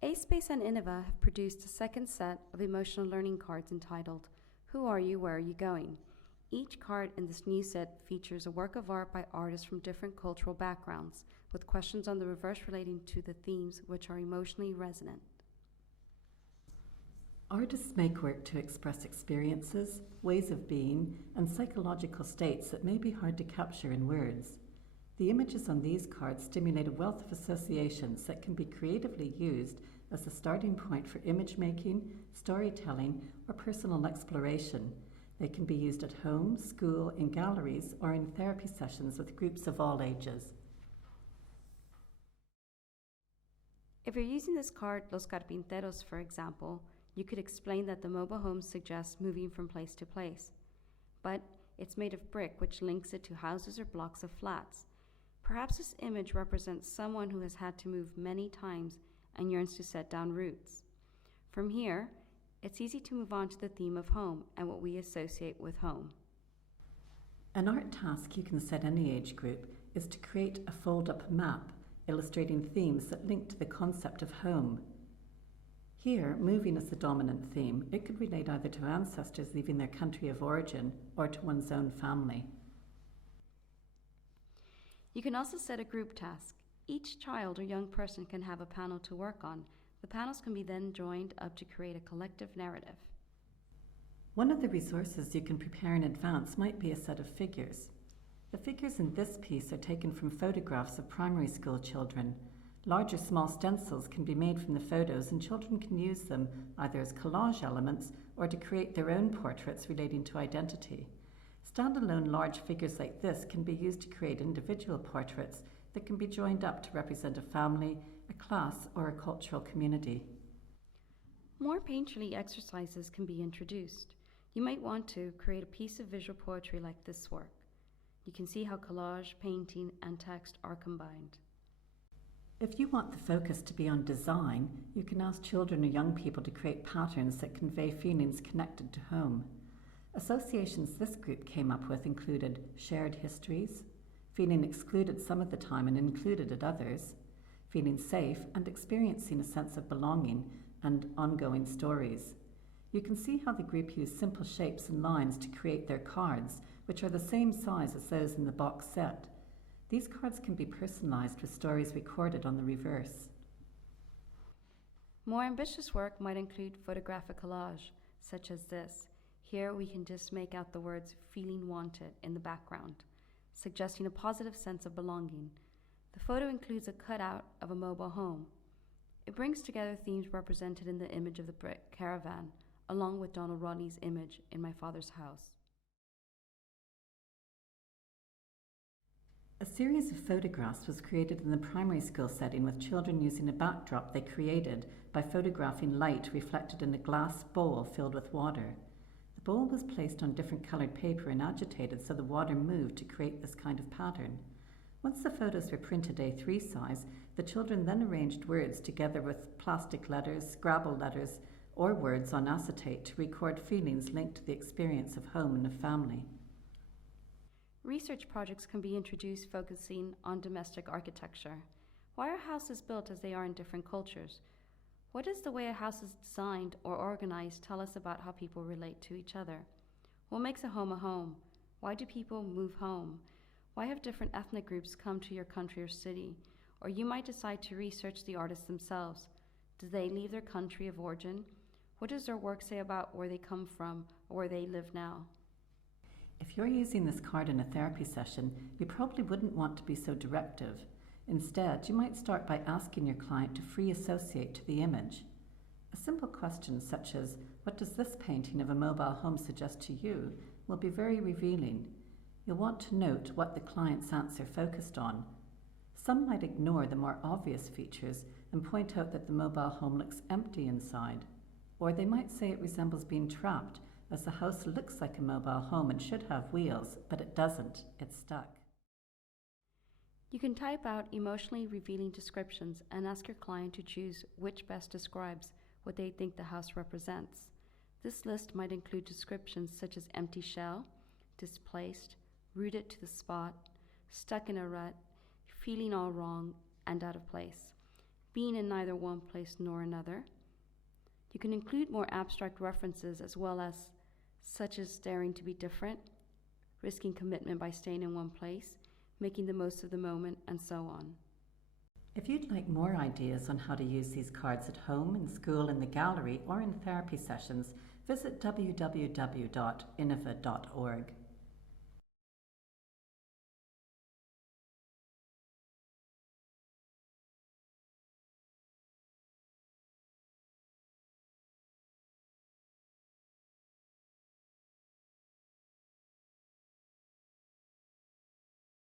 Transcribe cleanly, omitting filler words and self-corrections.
A Space and Iniva have produced a second set of emotional learning cards entitled Who Are You, Where Are You Going? Each card in this new set features a work of art by artists from different cultural backgrounds, with questions on the reverse relating to the themes which are emotionally resonant. Artists make work to express experiences, ways of being, and psychological states that may be hard to capture in words. The images on these cards stimulate a wealth of associations that can be creatively used as a starting point for image making, storytelling, or personal exploration. They can be used at home, school, in galleries, or in therapy sessions with groups of all ages. If you're using this card, Los Carpinteros, for example, you could explain that the mobile home suggests moving from place to place, but it's made of brick, which links it to houses or blocks of flats. Perhaps this image represents someone who has had to move many times and yearns to set down roots. From here, it's easy to move on to the theme of home and what we associate with home. An art task you can set any age group is to create a fold-up map illustrating themes that link to the concept of home. Here, moving is the dominant theme. It could relate either to ancestors leaving their country of origin or to one's own family. You can also set a group task. Each child or young person can have a panel to work on. The panels can be then joined up to create a collective narrative. One of the resources you can prepare in advance might be a set of figures. The figures in this piece are taken from photographs of primary school children. Large or small stencils can be made from the photos, and children can use them either as collage elements or to create their own portraits relating to identity. Standalone large figures like this can be used to create individual portraits that can be joined up to represent a family, a class, or a cultural community. More painterly exercises can be introduced. You might want to create a piece of visual poetry like this work. You can see how collage, painting, and text are combined. If you want the focus to be on design, you can ask children or young people to create patterns that convey feelings connected to home. Associations this group came up with included shared histories, feeling excluded some of the time and included at others, feeling safe and experiencing a sense of belonging, and ongoing stories. You can see how the group used simple shapes and lines to create their cards, which are the same size as those in the box set. These cards can be personalized with stories recorded on the reverse. More ambitious work might include photographic collage, such as this. Here we can just make out the words "feeling wanted" in the background, suggesting a positive sense of belonging. The photo includes a cutout of a mobile home. It brings together themes represented in the image of the brick caravan, along with Donald Rodney's image in My Father's House. A series of photographs was created in the primary school setting with children using a backdrop they created by photographing light reflected in a glass bowl filled with water. The bowl was placed on different coloured paper and agitated so the water moved to create this kind of pattern. Once the photos were printed A3 size, the children then arranged words together with plastic letters, Scrabble letters, or words on acetate to record feelings linked to the experience of home and of family. Research projects can be introduced focusing on domestic architecture. Why are houses built as they are in different cultures? What does the way a house is designed or organized tell us about how people relate to each other? What makes a home a home? Why do people move home? Why have different ethnic groups come to your country or city? Or you might decide to research the artists themselves. Do they leave their country of origin? What does their work say about where they come from or where they live now? If you're using this card in a therapy session, you probably wouldn't want to be so directive. Instead, you might start by asking your client to free associate to the image. A simple question such as, "What does this painting of a mobile home suggest to you?" will be very revealing. You'll want to note what the client's answer focused on. Some might ignore the more obvious features and point out that the mobile home looks empty inside. Or they might say it resembles being trapped, as the house looks like a mobile home and should have wheels, but it doesn't, it's stuck. You can type out emotionally revealing descriptions and ask your client to choose which best describes what they think the house represents. This list might include descriptions such as empty shell, displaced, rooted to the spot, stuck in a rut, feeling all wrong, and out of place. being in neither one place nor another. You can include more abstract references as well as such as daring to be different, risking commitment by staying in one place, making the most of the moment, and so on. If you'd like more ideas on how to use these cards at home, in school, in the gallery, or in therapy sessions, visit www.iniva.org.